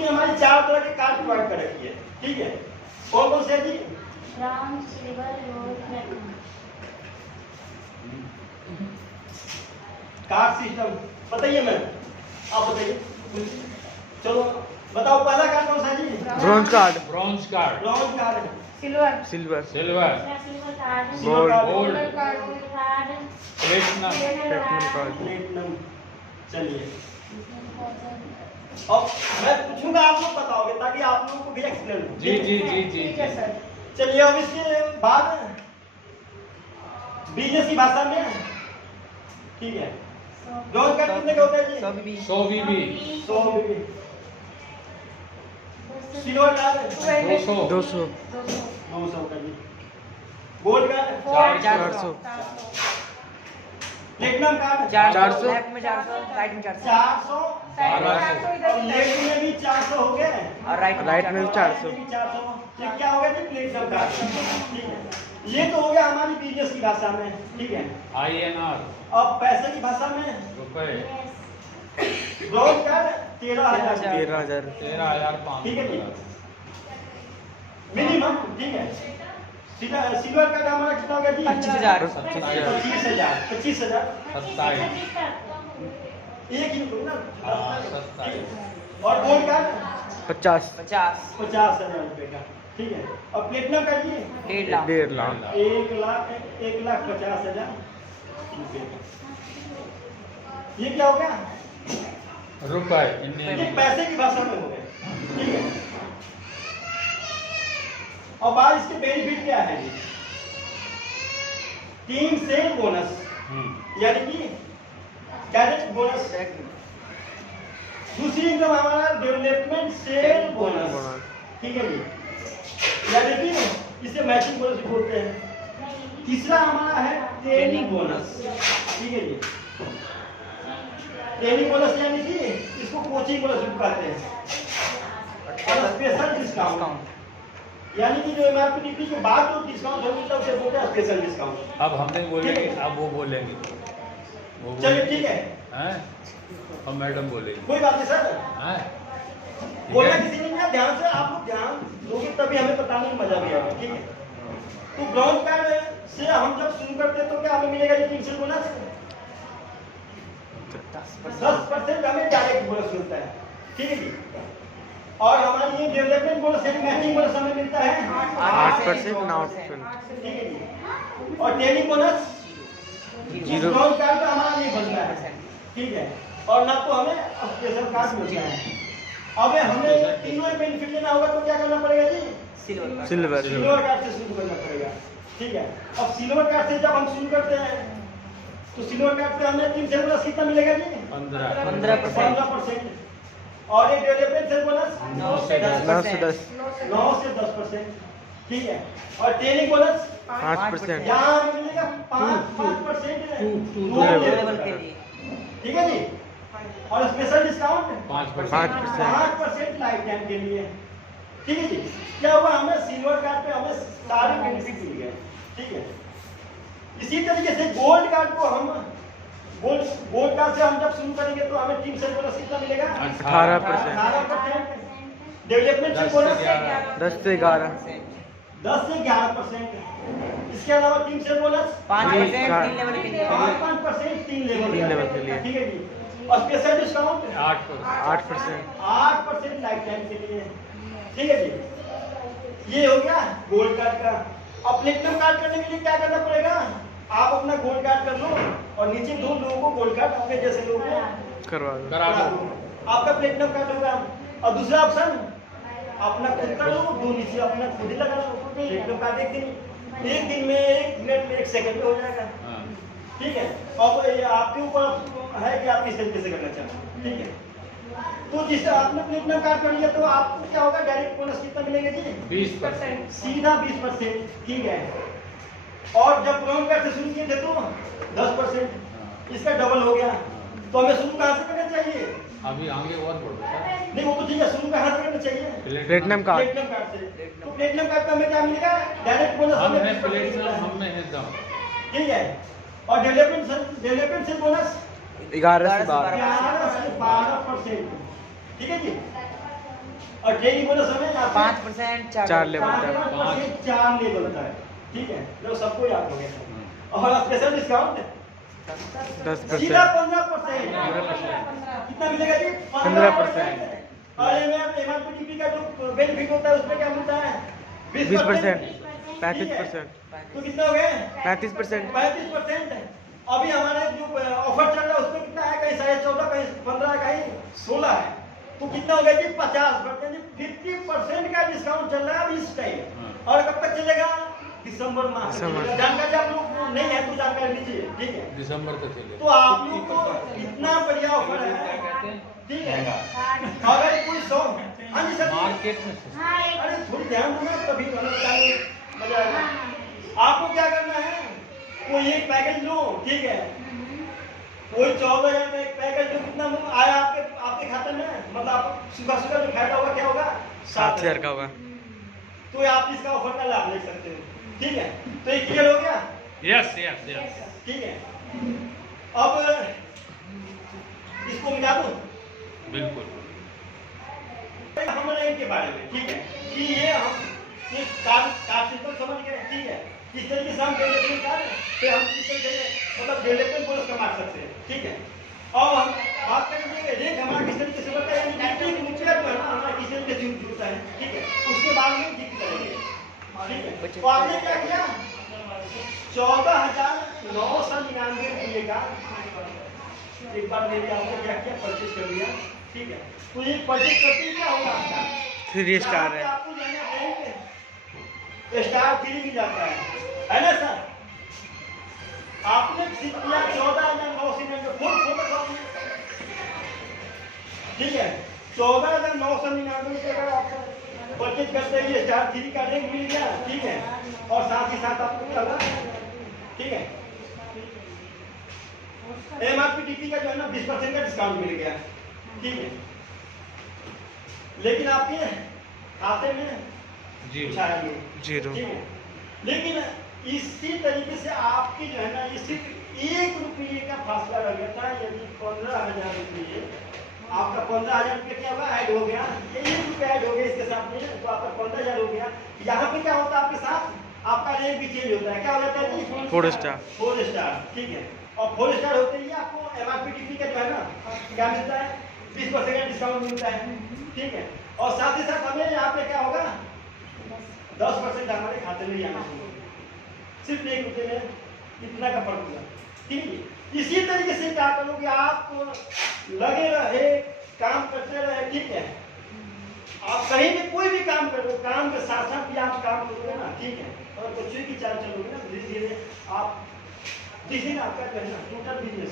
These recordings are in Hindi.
कंपनी हमारी 4 तरह के कार्ड प्रोवाइड कर रखी है, ठीक है। कौन कौन से है जी? Bronze, silver, gold, platinum. Card system बताइए मैम, आप बताइए। चलो बताओ, पहला कार्ड कौन सा है जी? Bronze card, bronze card, bronze card, silver, silver, silver card, gold, gold, card, platinum, platinum. चलिए अब मैं पूछूंगा, आप लोग बताओगे ताकि आप लोगों को भी एक्सप्लेन हो। जी जी जी जी ठीक है सर। चलिए अब इसके बाद बिजनेस की भाषा में, ठीक है, ब्रॉन्ज कार्ड कितने का होता है जी? 100 बीबी, 100 बीबी। सिल्वर कार्ड 200, 200, 900 का जी। गोल्ड कार्ड 400, प्लेटिनम कार्ड 400, 400, 1200, और लेफ्ट में भी 400 हो गए, और राइट में भी 400। 400। ये क्या हो गया जी? प्लेटिनम कार्ड, ठीक है। ये तो हो गया हमारी बिजनेस की भाषा में, ठीक है। INR, अब पैसे की भाषा में रुपए, ब्रॉन्ज कार्ड 13,000, 13,000, 13,500, ठीक है जी, मिनिमम, ठीक है। सिल्वर कार्ड हमारा कितना हो गया जी? 25,000, 25,000, 25,000। 27, एक ही ना, हाँ 27, और गोल्ड कार्ड 50, 50,000 रुपए का, ठीक है। और प्लेटिनम कार्ड जी 1.5 लाख, 1,50,000 रुपए का। ये क्या हो गया? रुपए, ये पैसे की भाषा में हो गए, ठीक है। और बात इसके बेनिफिट क्या है जी? 3 सेल बोनस, यानी कि डायरेक्ट बोनस। दूसरी इनकम हमारा डेवलपमेंट सेल बोनस, ठीक है जी, यानी कि इसे मैचिंग बोनस भी बोलते हैं। तीसरा हमारा है ट्रेनिंग बोनस, ठीक है जी। ट्रेनिंग बोनस यानी कि इसको कोचिंग बोनस भी कहते हैं। और स्पेशल डिस्काउंट, यानी कि जो MRP के बाद जो डिस्काउंट होता है उसे बोलते हैं स्पेशल डिस्काउंट। अब हम नहीं बोलेंगे, अब वो बोलेंगे, चलिए ठीक है, हैं? अब मैडम बोलेंगे, कोई बात नहीं सर, हैं? बोलना किसी ने नहीं, ध्यान से आप लोग ध्यान दोगे तभी हमें बताने में मजा भी आएगा, ठीक है। तो ब्रॉन्ज कार्ड से हम जब शुरू करते हैं तो क्या हमें मिलेगा ये 300 बोनस? 10% हमें डायरेक्ट बोनस मिलता है, ठीक है जी। और हमारी ये डेवलपमेंट बोनस यानी मैचिंग बोनस हमें मिलता है 8%, 9%, ठीक है जी। और ट्रेनिंग बोनस 0, ब्रॉन्ज कार्ड का हमारा नहीं बनता है, ठीक है। और ना तो हमें स्पेशल कार्ड मिलता है। अब हमें तीनों बेनिफिट लेना होगा तो क्या करना पड़ेगा जी? सिल्वर, सिल्वर कार्ड से शुरू करना पड़ेगा, ठीक है। अब सिल्वर कार्ड से जब हम शुरू करते हैं तो सिल्वर कार्ड पे हमें 3 सेल बोनस कितना मिलेगा जी? 15%। और ये डेवलपमेंट सेल बोनस 9 से 10, 9 से 10%, ठीक है। और ट्रेनिंग बोनस 5%, यहाँ हमें मिलेगा 5% लेवल के लिए, ठीक है जी। और स्पेशल डिस्काउंट 5%, लाइफ टाइम के लिए, ठीक है जी। क्या हुआ? हमें सिल्वर कार्ड पे हमें सारे बेनिफिट मिल गए, ठीक है। इसी तरीके से गोल्ड कार्ड को हम गोल्ड कार्ड से हम जब शुरू करेंगे तो हमें 3 सेल बोनस कितना मिलेगा? 18%, 18%। डेवलपमेंट सेल बोनस 10 से 11, 10 से 11%। इसके अलावा 3 सेल बोनस 5% 3 लेवल के लिए, 5% 3 लेवल के लिए, ठीक है जी। और स्पेशल डिस्काउंट 8%, 8% लाइफ टाइम के लिए, ठीक है जी। ये हो गया गोल्ड कार्ड का। अब प्लेटिनम कार्ड करने के लिए क्या करना पड़ेगा? आप अपना गोल्ड कार्ड कर लो और नीचे 2 लोगों को गोल्ड कार्ड अपने जैसे लोगों को करवा दो, करा दो। आपका प्लेटिनम कार्ड होगा। और दूसरा ऑप्शन अपना खुद कर लो, 2 नीचे अपना खुद ही लगा लो। प्लेटिनम कार्ड एक दिन में 1 मिनट में 1 सेकंड में हो जाएगा, हाँ। ठीक है। अब ये आपके ऊपर है कि आप किस तरीके से करना चाहते हैं, ठीक है। तो जिस आपने प्लेटिनम कार्ड कर लिया तो आपको क्या होगा? डायरेक्ट बोनस कितना मिलेगा जी? 20%, सीधा 20%, ठीक है। और जब ब्रॉन्ज कार्ड से शुरू किए थे तो 10%, इसका डबल हो गया। तो हमें शुरू कहाँ से करना चाहिए? अभी आगे और बढ़ो सर। नहीं वो तो ठीक है, शुरू कहाँ से करना चाहिए? प्लेटिनम कार्ड, प्लेटिनम कार्ड से। तो प्लेटिनम कार्ड का हमें क्या मिलेगा? डायरेक्ट बोनस हम हमें है 20% प्लेटिनम, मिलेगा, हम में है दम। ठीक है। और डेवलपमेंट से बोनस 11 से 12, 11 से 12%, ठीक है जी। और ट्रेनिंग बोनस हमें 5% 4 लेवल तक। 5% 4 लेवल तक, ठीक है, लोग सबको याद हो गया। और स्पेशल डिस्काउंट 10%। सीधा 15%। कितना मिलेगा जी? 15%। और MRP का जो बेनिफिट होता है उसमें क्या मिलता है? 20%। ठीक है। 35%। तो कितना हो गए? 35%। 35%। अभी हमारे जो ऑफर चल रहा है उसमें कितना है? कहीं 14.5, कहीं 15, कहीं 16 है। तो कितना हो गया जी? 50%। 50% का डिस्काउंट चल रहा है अभी इस टाइम। और कब तक चलेगा? दिसंबर माह तक दिसंबर। चलेगा। जानकारी आप लोग को नहीं है तो जानकारी लीजिए, ठीक है। दिसंबर तक चले। तो आप लोग को इतना बढ़िया ऑफर है, ठीक है। अगर कोई 100, हाँ जी सर, मार्केट में हाँ एक अरे थोड़ी ध्यान दो ना, तभी मतलब मजा आएगा। आपको क्या करना है? कोई एक पैकेज लो, ठीक है। कोई 14,000 में एक पैकेज जो कितना आया आपके खाते में, मतलब आप सुबह सुबह जो फायदा होगा क्या होगा? 7,000 का होगा। तो आप इसका ऑफर का लाभ ले सकते हो, ठीक है। तो ये क्लियर हो गया, यस यस यस। ठीक है। अब इसको मिटा दूं बिल्कुल। हमारे के बारे में, ठीक है, कि ये हम ये कार्ड सिस्टम समझ गए, ठीक है। किस तरीके से हम डेवलपमेंट कार्ड पे हम किस तरीके से मतलब डेवलपमेंट बोनस कमा सकते हैं, ठीक है। अब हम बात करेंगे रेट हमारा किस तरीके से बढ़ता है, यानी कि रुपया जो है ना हमारा किस तरीके से यूज होता है, ठीक है। उसके बाद में ठीक करेंगे, ठीक है। तो आपने क्या किया? 14,999 रुपये का एक बार मेरे आपने क्या किया? परचेज कर लिया, ठीक है। तो ये परचेज करते ही क्या होगा आपका? 3 स्टार है। आपको जाना बैंक स्टार 3 मिल जाता है ना सर? आपने किया 14,999, ठीक है। 14,999 रुपये का आप परचेज करते ही स्टार 3 का रैंक मिल गया, ठीक है। और साथ ही साथ आपको क्या होगा, ठीक है, MRP का जो है ना 20% का डिस्काउंट मिल गया, ठीक है। लेकिन आपके खाते में कुछ आया नहीं, 0। ठीक है। लेकिन इसी तरीके से आपकी जो है ना ये सिर्फ 1 रुपये का फासला रह गया था। यदि 15,000 रुपये आपका 15,000 रुपये क्या हुआ? ऐड हो गया, ये 1 रुपया ऐड हो गया इसके साथ में, तो आपका 15,000 हो गया। यहाँ पे क्या होता है आपके साथ? आपका रेट भी चेंज होता है, क्या हो जाता है? 4 स्टार। 4 स्टार, ठीक है। और 4 स्टार होते ही आपको MRP का जो है ना क्या मिलता है? 20% का डिस्काउंट मिलता है, ठीक है। और साथ ही साथ हमें यहाँ पे क्या होगा? 10% हमारे खाते में आना चाहिए, सिर्फ 1 रुपये में इतना का फर्क होगा, ठीक है। इसी तरीके से क्या करोगे? आप लगे रहे, काम करते रहे, ठीक है। आप कहीं भी कोई भी काम करो, काम के साथ साथ भी आप काम करोगे ना, ठीक है। और बच्चों की चाल चलोगे ना, धीरे धीरे आप जिस दिन आपका कहना टोटल बिजनेस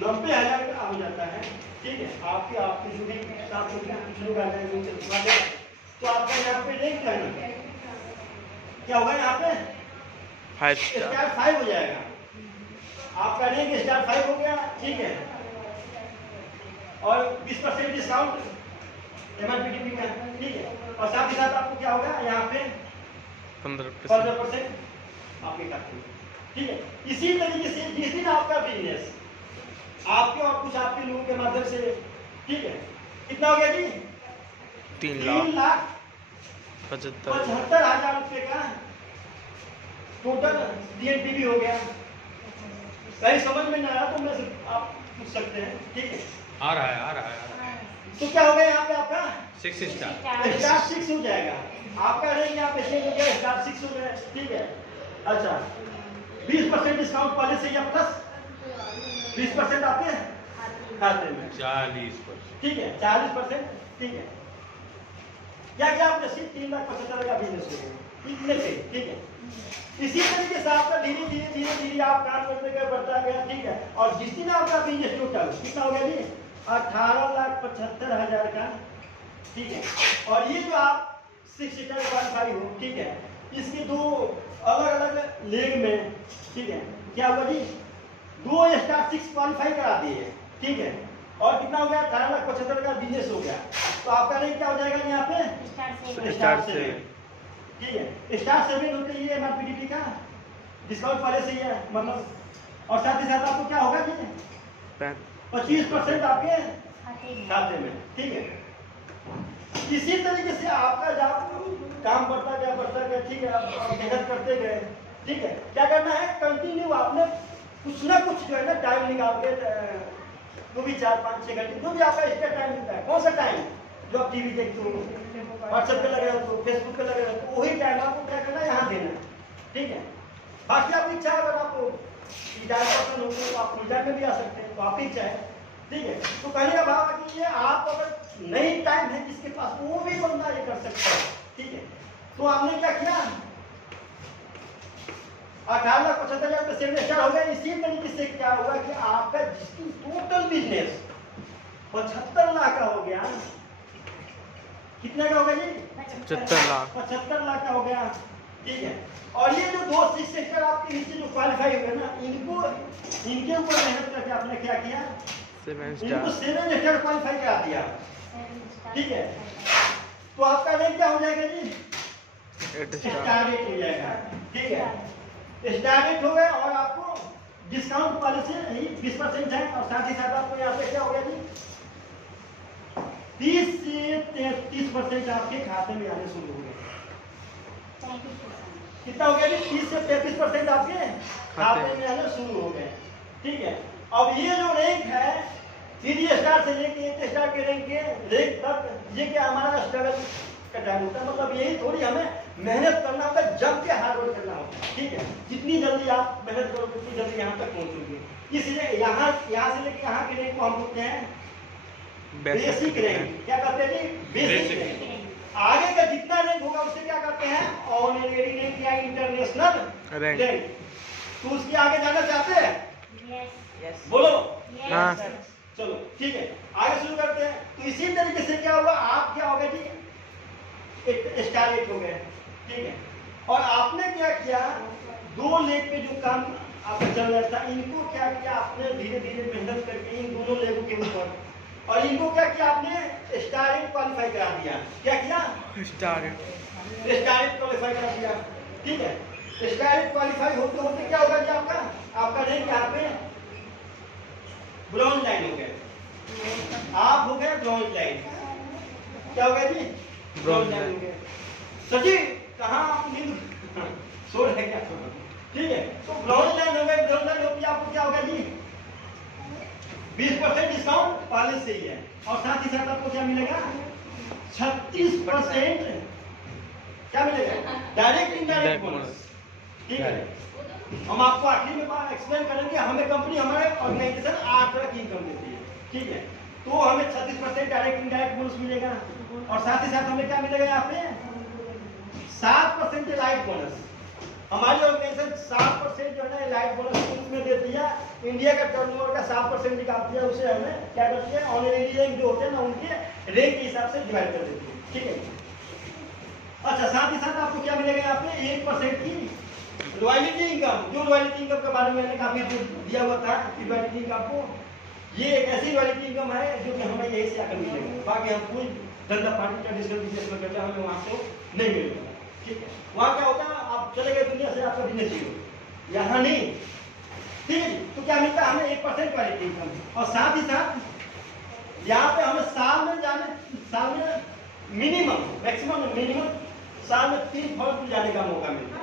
90,000 का हो जाता है, ठीक है। आपके जो भी साथ लोग आ जाएंगे, तो आपका यहाँ पे रैंक करना क्या होगा? यहाँ पे 5 स्टार। स्टार 5 हो जाएगा, आपका रैंक स्टार 5 हो गया, ठीक है। और 20% डिस्काउंट MRP का, ठीक है। और साथ ही साथ आपको क्या होगा? यहाँ पे 15% आपके खाते में, ठीक है। इसी तरीके से जिस दिन आपका बिजनेस आपके और कुछ आपके लोगों के माध्यम से, ठीक है, कितना हो गया जी? 3,75,000 रुपये का टोटल DNPB हो गया। कहीं समझ में नहीं आया तो मैं आप पूछ सकते हैं, ठीक है। आ रहा है। तो क्या हो गया यहाँ पे आपका? 6 स्टार। स्टार 6 हो जाएगा, आपका रेंज यहाँ पे चेंज हो गया, स्टार 6 हो गया, ठीक है। अच्छा 20% डिस्काउंट पहले से या प्लस 20% आपके खाते में, 40%। ठीक है। 40%, ठीक है। क्या क्या आपने सिर्फ 3,75,000 का बिजनेस हो गया इतने से, ठीक है। इसी तरीके से आपका धीरे धीरे आप काम करते गए, बढ़ता गया, ठीक है। और जिस दिन आपका बिजनेस टोटल कितना हो गया जी? 18,75,000 का, ठीक है। और ये जो आप 6 स्टार क्वालिफाई हो, ठीक है, इसके 2 अलग अलग लेग में, ठीक है, क्या हुआ जी? 2 स्टार 6 क्वालिफाई करा दिए, ठीक है। और कितना हो गया? 18,75,000 का बिजनेस हो गया। तो आपका रेट क्या हो जाएगा यहाँ पे? स्टार 7, ठीक है। स्टार 7 होते ही MRP का डिस्काउंट पहले से ही है, मतलब। और साथ ही साथ आपको क्या होगा जी? 25% आपके खाते में, ठीक है। इसी तरीके से आपका जब काम बढ़ता गया, ठीक है, आप मेहनत करते गए, ठीक है, क्या करना है, कंटिन्यू आपने कुछ ना कुछ जो है ना टाइम निकाल के, जो भी 4-5-6 घंटे जो भी आपका एक्स्ट्रा टाइम मिलता है, कौन सा टाइम जो आप टीवी देखते हो, व्हाट्सएप पे लगे हो तो, फेसबुक पे लगे हो तो, वही टाइम आपको क्या करना है, यहाँ देना है, ठीक है। बाकी आपकी इच्छा है, अगर आपको रिटायर पर्सन हो तो आप फुल टाइम में भी आ सकते हैं, तो आपकी इच्छा है, ठीक है। तो कहने का भाव है कि ये आप अगर नहीं टाइम है जिसके पास, वो भी बंदा ये कर सकता है, ठीक है। तो आपने क्या किया, 18,75,000 रुपये सेविंग स्टार्ट हो गया। इसी तरीके से क्या हुआ कि आपका टोटल बिजनेस 75 लाख का हो गया। कितने का हो गया जी? 75 लाख। 75 लाख का हो गया, ठीक है। और ये जो 2 शिक्षक आपके नीचे जो क्वालिफाई हुए ना, इनके ऊपर मेहनत करके आपने क्या किया, 7 इनको स्टार। 7 स्टार क्वालिफाई करा दिया, ठीक है। तो आपका रेट क्या हो जाएगा जी? 8 स्टार। स्टार रेट हो जाएगा, ठीक है। स्टार रेट हो गया और आपको डिस्काउंट पॉलिसी 20% है, और साथ ही साथ आपको यहाँ पे क्या हो गया जी, 30 से 33% आपके खाते में आने शुरू हो गए। कितना हो गया जी? 30 से 33% आपके खाते में आने शुरू हो गए, ठीक है। अब ये जो रैंक है 3 स्टार से लेके 8 स्टार के रैंक तक, ये क्या हमारा स्ट्रगल का टाइम होता है। मतलब यही थोड़ी हमें मेहनत करना होता है, जम के हार्ड वर्क करना होता है, ठीक है। जितनी जल्दी आप मेहनत करोगे उतनी जल्दी यहाँ तक पहुँचोगे। इसलिए यहाँ से लेके यहाँ के रैंक को हम बोलते हैं बेसिक रैंक। क्या कहते हैं जी? Basic rank. आगे का जितना रैंक होगा उससे क्या करते हैं, ऑनरेरी रैंक या इंटरनेशनल रैंक। रैंक। तो उसके आगे जाना चाहते हैं? Yes. बोलो। हाँ। चलो ठीक है, आगे शुरू करते हैं। तो इसी तरीके से क्या हुआ, आप क्या हो गए जी, एक स्टार रेट हो गए, ठीक है। और आपने क्या किया, 2 लेग पे जो काम आपका चल रहा था, इनको क्या किया आपने, धीरे धीरे मेहनत करके इन दोनों लेगों के ऊपर, और इनको क्या किया आपने, स्टार रेट क्वालिफाई करा दिया। क्या किया? Star rate. Star rate qualify करा दिया, ठीक है। स्टार रेट क्वालिफाई होते होते क्या होगा जी, आपका रैंक यहाँ पे ब्रॉन्ज लाइन हो गया, आप हो गए ब्रॉन्ज लाइन। क्या हो गया जी? ब्रॉन्ज लाइन हो गया। सची कहाँ आप नींद सो रहे क्या? ठीक है, तो ब्रॉन्ज लाइन हो गए। ब्रॉन्ज लाइन होती आपको क्या होगा जी, 20% डिस्काउंट पहले से ही है, और साथ ही साथ आपको क्या मिलेगा, 36% क्या मिलेगा, डायरेक्ट इनडायरेक्ट बोनस, ठीक है। हम आपको आखिरी में बात एक्सप्लेन करेंगे। हमें कंपनी, हमारे ऑर्गेनाइजेशन 8 तरह की इनकम देती है, ठीक है। तो हमें 36% डायरेक्ट इनडायरेक्ट बोनस मिलेगा, और साथ ही साथ हमें क्या मिलेगा, यहाँ पे 7% लाइट बोनस। हमारी ऑर्गेनाइजेशन 7% जो है ना लाइट बोनस में देती है। इंडिया का टर्नओवर का 7% निकालती है, उसे हमें क्या करती है, ऑनरेरी रैंक जो होते हैं ना, उनके रैंक के हिसाब से डिवाइड कर देती है, ठीक है। अच्छा, साथ ही साथ आपको क्या मिलेगा, यहाँ पे 1% की रॉयल्टी इनकम। जो रॉयल्टी इनकम के बारे में मैंने काफी दिया हुआ था कि रॉयल्टी इनकम आपको, ये एक ऐसी रॉयल्टी इनकम है जो कि हमें यही से आकर मिलेगा। बाकी हम कोई धंधा पार्टी ट्रेडिशनल बिजनेस में करते हैं, हमें वहाँ से नहीं मिलेगा, ठीक है। वहाँ क्या होता है, आप चले गए दुनिया से, आपका बिजनेस जीरो, यहाँ नहीं, ठीक है। तो क्या मिलता है हमें, 1% रॉयल्टी इनकम। और साथ ही साथ यहाँ पे हमें साल में मिनिमम, मैक्सिमम मिनिमम साल में 3 फॉर्म जाने का मौका मिलता है,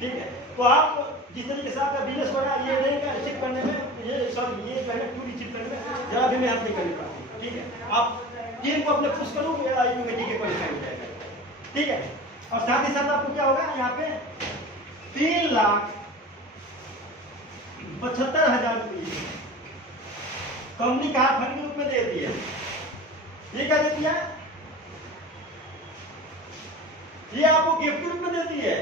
ठीक है। तो आप जिस तरीके से आपका बिजनेस बढ़ा, ये नहीं का अचीव करने में, ये सॉरी, ये पहले टूर अचीव करने में जरा भी मेहनत नहीं करनी पड़ती, ठीक है। आप टीम को अपने खुश करोगे, कमेटी के क्वालिफाई हो जाएगा, ठीक है। और साथ ही साथ आपको क्या होगा, यहाँ पे 3,75,000 रुपये कंपनी कार फंड के रूप में देती है। ये क्या देती है, ये आपको गिफ्ट के रूप में देती है।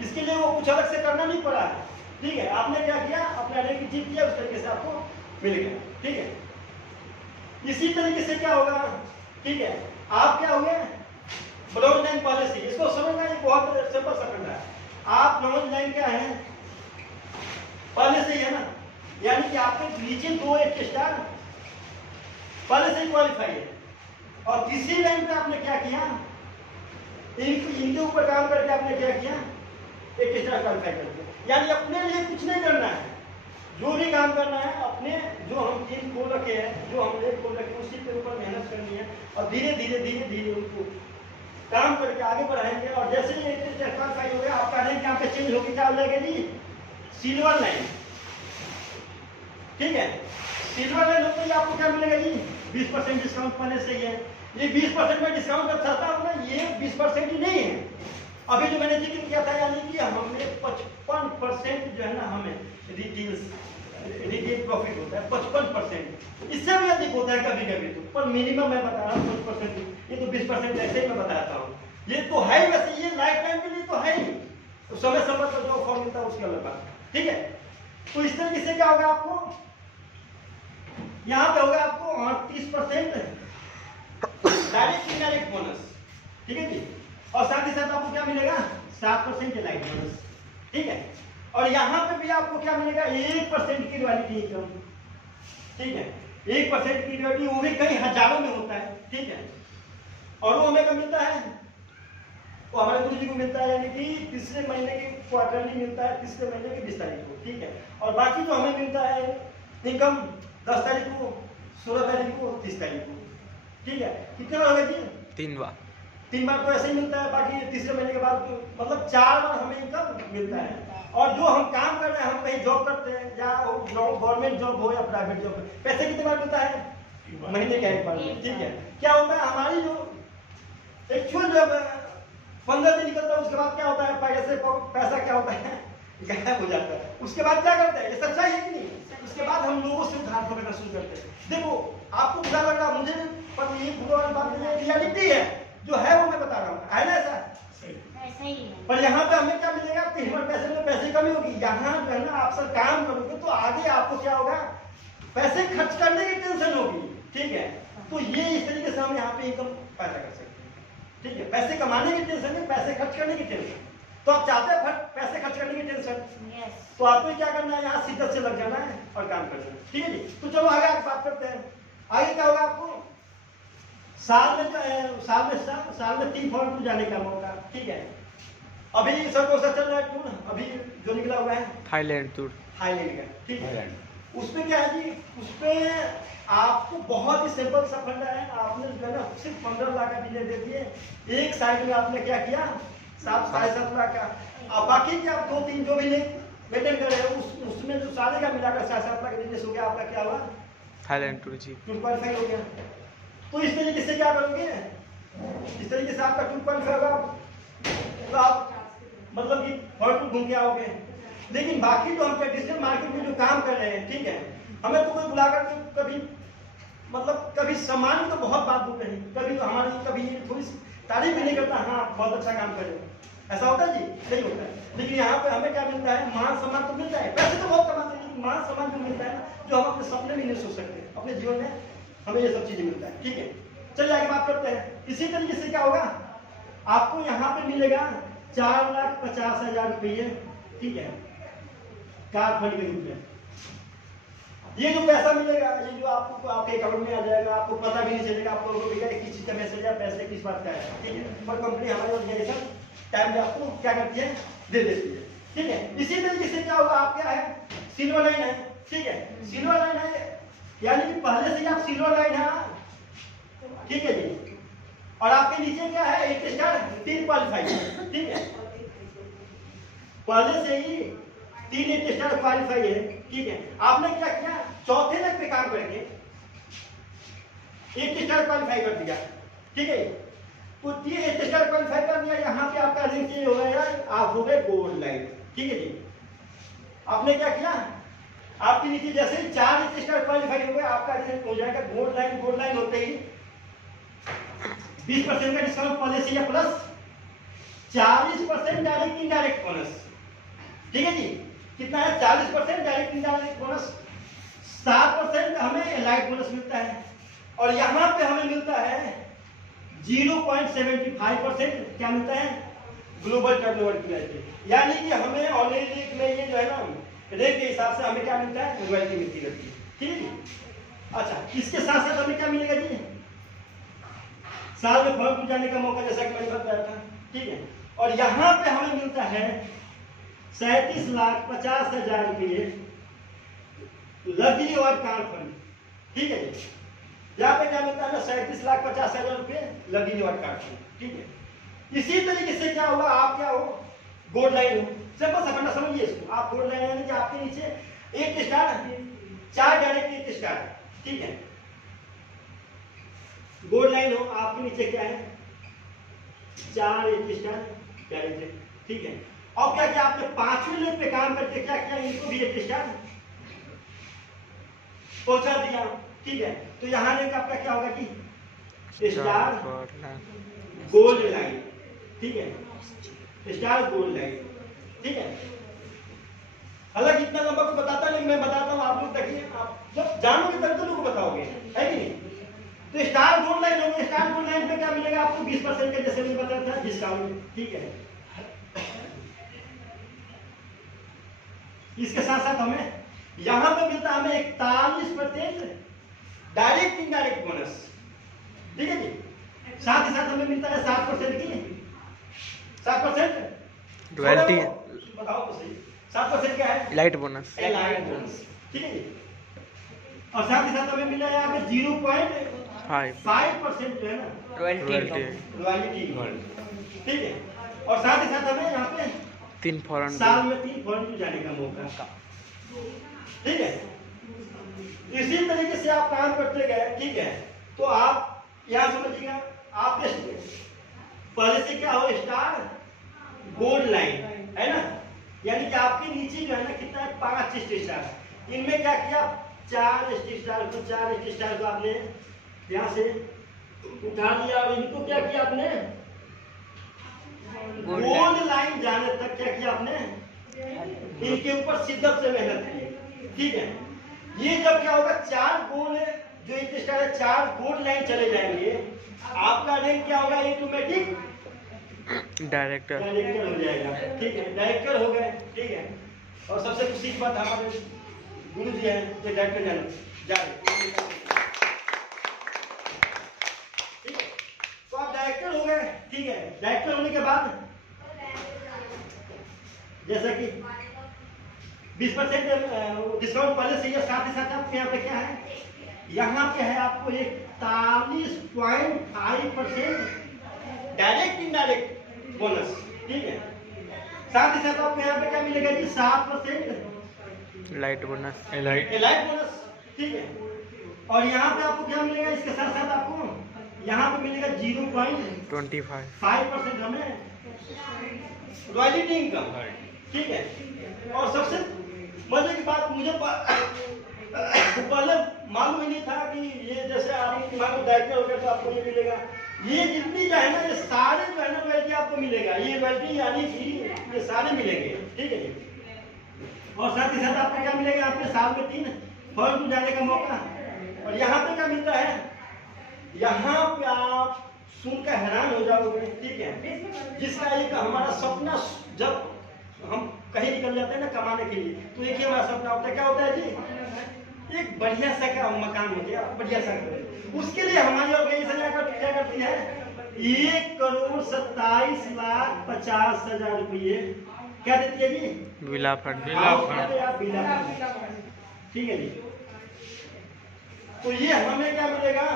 इसके लिए वो कुछ अलग से करना नहीं पड़ा है, ठीक है। आपने क्या किया, अपने रैंक अचीव किया, उस तरीके से आपको मिल गया, ठीक है। इसी तरीके से क्या होगा, ठीक है, आप क्या हुए, ब्रॉन्ज लाइन पॉलिसी। इसको समझना, ये बहुत सिंपल समझना है। आप ब्रॉन्ज लाइन क्या है, पॉलिसी है ना, यानी कि आपके नीचे 2 1 स्टार पहले से ही क्वालिफाई है, और तीसरी लाइन पे आपने क्या किया, इनके ऊपर काम करके आपने क्या किया, 1 स्टार क्वालिफाई कर दिया। यानी अपने लिए कुछ नहीं करना है, जो भी काम करना है अपने, जो हम टीम खोल रखे हैं, जो हम लेग खोल रखे हैं, उसी के ऊपर मेहनत करनी है, और धीरे धीरे धीरे धीरे उनको काम करके आगे बढ़ाएंगे। और जैसे ही क्वालिफाई हो गया आपका रैंक यहाँ पे चेंज होकर क्या हो जाएगा जी, सिल्वर लाइन। ठीक है, सिल्वर लाइन होते ही आपको क्या मिलेगा जी, 20% डिस्काउंट पहले से ही है। ये 20% में डिस्काउंट का चाहता हूँ ना, ये 20% ही नहीं है। अभी जो मैंने जिक्र किया था, यानी कि हमें 55% जो है ना हमें रिटेल प्रॉफिट होता है 55%, इससे भी अधिक होता है कभी कभी तो, पर मिनिमम मैं बता रहा हूँ 5%। ये तो 20% ऐसे ही मैं बताता हूँ, ये तो है ही, वैसे ये लाइफ टाइम के लिए तो है ही, तो समय समय पर जो फॉर्म मिलता है उसकी अलग बात। ठीक है, तो इस तरीके से क्या होगा आपको, यहाँ पे होगा आपको 38% डायरेक्ट इनडायरेक्ट बोनस। ठीक है जी, और साथ ही साथ आपको क्या मिलेगा, 7% लाइट बोनस। ठीक है, और यहाँ पे भी आपको क्या मिलेगा, 1% की रॉयल्टी इनकम। ठीक है, 1% की रॉयल्टी, वो भी कई हजारों में होता है। ठीक है, और वो हमें कब मिलता है, वो हमारे गुरु जी को मिलता है, यानी कि तीसरे महीने की क्वार्टरली मिलता है, तीसरे महीने की 20 तारीख को। ठीक है, और बाकी जो हमें मिलता है इनकम 10 तारीख को, 16 तारीख को, 30 तारीख को। ठीक है, कितने बार होगा जी, 3 बार। 3 बार तो ऐसे ही मिलता है, बाकी तीसरे महीने के बाद तो मतलब 4 बार हमें इनकम मिलता है। और जो हम काम कर रहे हैं, हम कहीं जॉब करते हैं, या गवर्नमेंट जॉब हो या प्राइवेट जॉब, पैसे कितने बार मिलता है, महीने का 1 बार। ठीक है, क्या होता है हमारी जो एक्चुअल जब 15 दिन निकलता है, उसके बाद क्या होता है, पैसा क्या होता है, गायब हो जाता है। उसके बाद क्या करते हैं, ये सच्चाई है कि नहीं, उसके बाद हम लोगों से उधार पकड़ना शुरू करते हैं। देखो आपको बुरा लग रहा मुझे, पर ये बुरा वाली बात नहीं है, रियलिटी है, जो है वो मैं बता रहा हूँ, है ना ऐसा। ऐसा ही है। पर यहाँ पे हमें क्या मिलेगा, पैसे में पैसे कमी होगी। यहाँ जो है ना आप सब काम करोगे तो आगे आपको क्या होगा, पैसे खर्च करने की टेंशन होगी। ठीक है, तो ये इस तरीके से हम यहाँ पे इनकम पैदा कर सकते हैं। ठीक है, पैसे कमाने की टेंशन नहीं, पैसे खर्च करने की टेंशन। तो आप चाहते हैं पैसे खर्च करने की टेंशन, यस। तो आपको क्या करना है, यहाँ शिद्दत से लग जाना है और काम करना है। ठीक है जी, तो चलो आगे आप बात करते हैं। आगे क्या होगा आपको, साल में 3 फॉरेन टूर जाने का मौका। ठीक है, अभी सर कौन सा चल रहा है टूर, अभी जो निकला हुआ है थाईलैंड टूर। थाईलैंड का। ठीक है, उसमें क्या है जी, उसमें आपको बहुत ही सिंपल सा फंडा है। आपने जो है ना सिर्फ 15 लाख का बिजनेस दे दिए, एक साइड में आपने क्या किया, 7-7.5 लाख का, और बाकी के आप 2-3 जो भी मेंटेन कर रहे हो, उसमें जो सारे का मिलाकर 7-7 लाख का बिजनेस हो गया, आपका क्या हुआ, थाईलैंड टूर जी। टूर क्वालिफाई हो गया। तो इस तरीके से क्या करोगे, इस तरीके से आपका टूर क्वालिफाई होगा, तो आप मतलब कि फॉरेन टूर घूम के आओगे। लेकिन बाकी जो हम ट्रेडिशनल मार्केट में जो काम कर रहे हैं, ठीक है, हमें तो कोई बुलाकर के कभी मतलब कभी सम्मान तो बहुत बात बोलते हैं, कभी तो हमारी कभी थोड़ी तारीफ भी नहीं करता, हाँ बहुत अच्छा काम कर रहे हो, ऐसा होता है जी, नहीं होता है। लेकिन यहाँ पे हमें क्या मिलता है, मान सम्मान तो मिलता है, पैसे तो बहुत कमाते हैं, लेकिन मान सम्मान जो मिलता है ना, जो हम अपने सपने में नहीं सोच सकते, अपने जीवन में हमें ये सब चीजें मिलता है। ठीक है, चलिए आगे बात करते हैं। इसी तरीके से क्या होगा, आपको यहाँ पे मिलेगा 4,50,000 रुपये। ठीक है, कार फंड के रूप में ये जो पैसा मिलेगा, ये जो आपको आपके अकाउंट में आ जाएगा, आपको पता भी नहीं चलेगा, आप लोगों को किस चीज का मैसेज है, पैसे किस बात का है। ठीक है, पर कंपनी हमारी ऑर्गेनाइजेशन टाइम में आपको क्या करती है, दे देती है। ठीक है, इसी तरीके से क्या होगा, आप क्या है, सिल्वर लाइन है। ठीक है, सिल्वर लाइन है यानी कि पहले से ही आप सिल्वर लाइन है। ठीक है जी, और आपके नीचे क्या है, 8 स्टार 3 क्वालिफाई है। ठीक है, पहले से ही 3 8 स्टार क्वालिफाई है। ठीक है, आपने क्या किया, चौथे लेग पे काम करके 8 स्टार क्वालिफाई कर दिया। ठीक है, तो 8 स्टार क्वालिफाई कर दिया, यहाँ पे आपका रैंक ये हो गया, आप हो गए गोल्ड लाइन। ठीक है जी, आपने क्या किया, आपके नीचे जैसे ही 4 स्टार क्वालिफाई हो गए, आपका रैंक हो जाएगा गोल्ड लाइन। गोल्ड लाइन होते ही 20% का डिस्काउंट पॉलिसी है, प्लस 40% डायरेक्ट इनडायरेक्ट बोनस। ठीक है जी, कितना है, 40% डायरेक्ट इनडायरेक्ट बोनस, 7% हमें लाइट बोनस मिलता है, और यहाँ पे हमें मिलता है 0.75% क्या मिलता है, ग्लोबल टर्नओवर की वजह से। यानी कि हमें ऑलरेडी में ये जो है ना रेट के हिसाब से हमें क्या मिलता है, रॉयल्टी मिलती रहती है। ठीक है जी, अच्छा इसके साथ साथ हमें क्या मिलेगा जी, साल में फॉरेन टूर जाने का मौका, जैसा कि मैंने बताया था। ठीक है, और यहाँ पे हमें मिलता है 37,50,000 रुपये लग्जरी और कार फंड। ठीक है जी, यहाँ पे क्या मिलता है ना 37,50,000 रुपये लगी वर्क कार्ड की, ठीक है। इसी तरीके से क्या होगा, आप क्या हो, गोल्ड लाइन हो, सिंपल सा फंडा समझिए इसको। आप गोल्ड लाइन यानी कि आपके नीचे 8 स्टार 4 डायरेक्ट 8 स्टार, ठीक है। गोल्ड लाइन हो, आपके नीचे क्या है 4 8 स्टार डायरेक्ट, ठीक है। और क्या क्या आपने 5वें लेवल पे काम करके क्या किया, इनको भी 8 स्टार पहुंचा दिया, ठीक है। तो यहाँ ने आपका क्या होगा कि स्टार गोल्ड लाइन, ठीक है, स्टार गोल्ड लाइन, ठीक है। हालांकि इतना लंबा को बताता नहीं, मैं बताता हूँ, आप लोग देखिए, आप जब जानोगे तब तो लोग बताओगे, है कि नहीं। तो स्टार गोल्ड लाइन होगी, स्टार गोल्ड लाइन पे क्या मिलेगा आपको 20% का, जैसे मैंने बताया था डिस्काउंट, ठीक है। इसके साथ साथ हमें यहां पे मिलता है हमें 41% डायरेक्ट इनडायरेक्ट बोनस, ठीक है जी। साथ ही साथ हमें मिलता है 7% की 7% रॉयल्टी, बताओ तो सही, 7% क्या है, लाइट बोनस, लाइट बोनस, ठीक है जी। और साथ ही साथ हमें मिला है यहाँ पे 0.5% जो है ना रॉयल्टी, ठीक है। और साथ ही साथ हमें यहाँ पे 3 फॉरेन साल में 3 फॉरेन जाने का मौका, ठीक है। इसी तरीके से आप काम करते गए, ठीक है। तो आप यहाँ समझिएगा, आप पहले से क्या हो स्टार गोल्ड लाइन है ना, यानी कि आपके नीचे जो है ना कितना है 5 स्टार, इनमें क्या किया 4 स्टार को आपने यहाँ से उठा लिया और इनको क्या किया आपने गोल्ड लाइन जाने तक क्या किया आपने, इनके ऊपर शिद्दत से मेहनत की, ठीक है। ये जब क्या होगा 4 गोल्ड जो 1 स्टार है 4 गोल्ड लाइन चले जाएंगे, आपका रैंक क्या होगा ऑटोमेटिक डायरेक्टर हो जाएगा, ठीक है, डायरेक्टर हो गए, ठीक है। और सबसे खुशी की बात हमारे गुरु जी हैं जो डायरेक्टर जा रहे, ठीक है। तो आप डायरेक्टर हो गए, ठीक है। डायरेक्टर होने के बाद जैसा कि 20% डिस्काउंट पहले से, साथ ही साथ आपके यहाँ पे क्या है, यहाँ पे है आपको 41.5% डायरेक्ट इनडायरेक्ट बोनस, ठीक है। साथ ही साथ आपको यहाँ पे क्या मिलेगा जी 7% लाइट बोनस, लाइट बोनस, ठीक है। और यहाँ पे आपको क्या मिलेगा, इसके साथ साथ आपको यहाँ पे मिलेगा 0.25% हमें रॉयल्टी इनकम, ठीक है। और सबसे मजे की बात, मुझे पहले मालूम ही नहीं था कि ये जैसे आप डायरेक्टर हो गया तो आपको ये मिलेगा, ये जितनी जो है ना ये सारे जो है ना रॉयल्टी आपको मिलेगा, ये रॉयल्टी यानी कि ये सारे मिलेंगे, ठीक है। और साथ ही साथ आपको क्या मिलेगा, आपके साल में 3 फॉरेन जाने का मौका। और यहाँ पे क्या मिलता है, यहाँ पे आप सुनकर हैरान हो जाओगे, ठीक है। जिसका एक हमारा सपना, जब हम कहीं निकल जाते हैं ना कमाने के लिए, तो एक ही हमारा सपना होता है, क्या होता है जी, एक बढ़िया सा का मकान हो गया, बढ़िया सा। उसके लिए हमारी ऑर्गेनाइजेशन क्या करती है, 1,27,50,000 रुपये क्या देती है जी, विला फंड, ठीक है जी। तो ये हमें क्या मिलेगा,